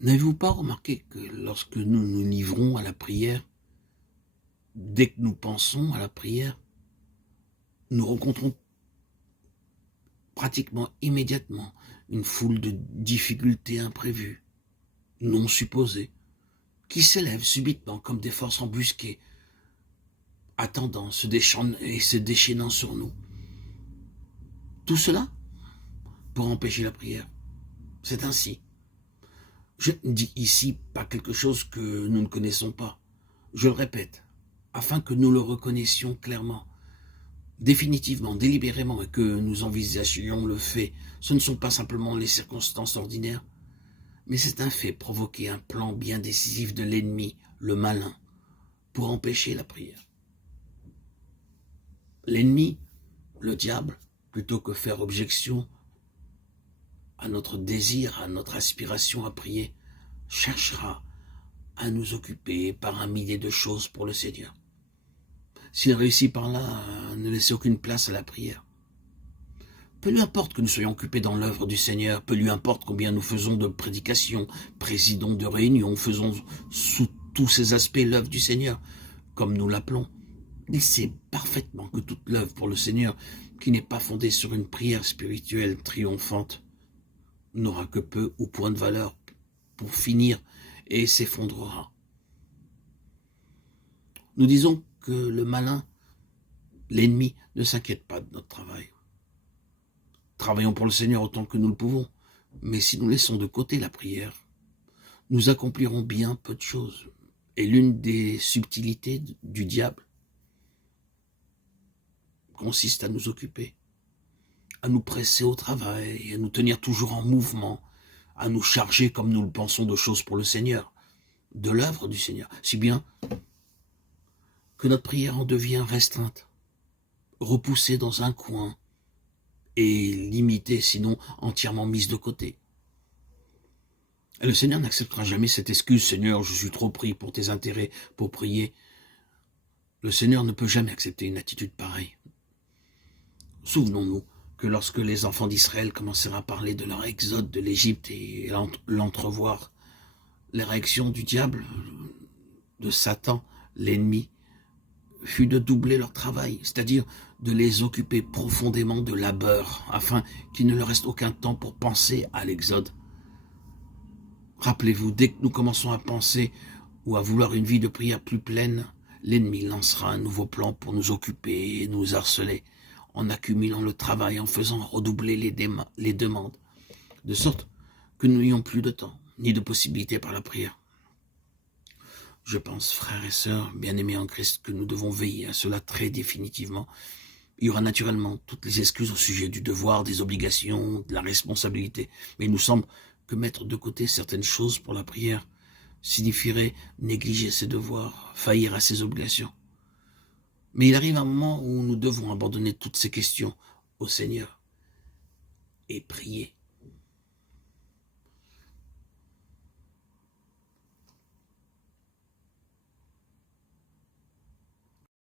N'avez-vous pas remarqué que lorsque nous nous livrons à la prière, dès que nous pensons à la prière, nous rencontrons pratiquement immédiatement une foule de difficultés imprévues, non supposées, qui s'élèvent subitement comme des forces embusquées, attendant, se déchaînant sur nous. Tout cela pour empêcher la prière. C'est ainsi. Je ne dis ici pas quelque chose que nous ne connaissons pas. Je le répète, afin que nous le reconnaissions clairement, définitivement, délibérément, et que nous envisagions le fait. Ce ne sont pas simplement les circonstances ordinaires, mais c'est un fait provoquer un plan bien décisif de l'ennemi, le malin, pour empêcher la prière. L'ennemi, le diable, plutôt que faire objection à notre désir, à notre aspiration à prier, cherchera à nous occuper par un millier de choses pour le Seigneur. S'il réussit par là à ne laisser aucune place à la prière, peu lui importe que nous soyons occupés dans l'œuvre du Seigneur, peu lui importe combien nous faisons de prédications, présidons de réunions, faisons sous tous ces aspects l'œuvre du Seigneur, comme nous l'appelons. Il sait parfaitement que toute l'œuvre pour le Seigneur, qui n'est pas fondée sur une prière spirituelle triomphante, n'aura que peu ou point de valeur pour finir et s'effondrera. Nous disons que le malin, l'ennemi, ne s'inquiète pas de notre travail. Travaillons pour le Seigneur autant que nous le pouvons, mais si nous laissons de côté la prière, nous accomplirons bien peu de choses. Et l'une des subtilités du diable consiste à nous occuper, à nous presser au travail, à nous tenir toujours en mouvement, à nous charger comme nous le pensons de choses pour le Seigneur, de l'œuvre du Seigneur, si bien que notre prière en devient restreinte, repoussée dans un coin et limitée, sinon entièrement mise de côté. Et le Seigneur n'acceptera jamais cette excuse, Seigneur, je suis trop pris pour tes intérêts, pour prier. Le Seigneur ne peut jamais accepter une attitude pareille. Souvenons-nous que lorsque les enfants d'Israël commencèrent à parler de leur exode de l'Égypte et l'entrevoir, la réaction du diable, de Satan, l'ennemi, fut de doubler leur travail, c'est-à-dire de les occuper profondément de labeur, afin qu'il ne leur reste aucun temps pour penser à l'exode. Rappelez-vous, dès que nous commençons à penser ou à vouloir une vie de prière plus pleine, l'ennemi lancera un nouveau plan pour nous occuper et nous harceler, en accumulant le travail, en faisant redoubler les demandes, de sorte que nous n'ayons plus de temps, ni de possibilité par la prière. Je pense, frères et sœurs, bien-aimés en Christ, que nous devons veiller à cela très définitivement. Il y aura naturellement toutes les excuses au sujet du devoir, des obligations, de la responsabilité, mais il nous semble que mettre de côté certaines choses pour la prière signifierait négliger ses devoirs, faillir à ses obligations. Mais il arrive un moment où nous devons abandonner toutes ces questions au Seigneur et prier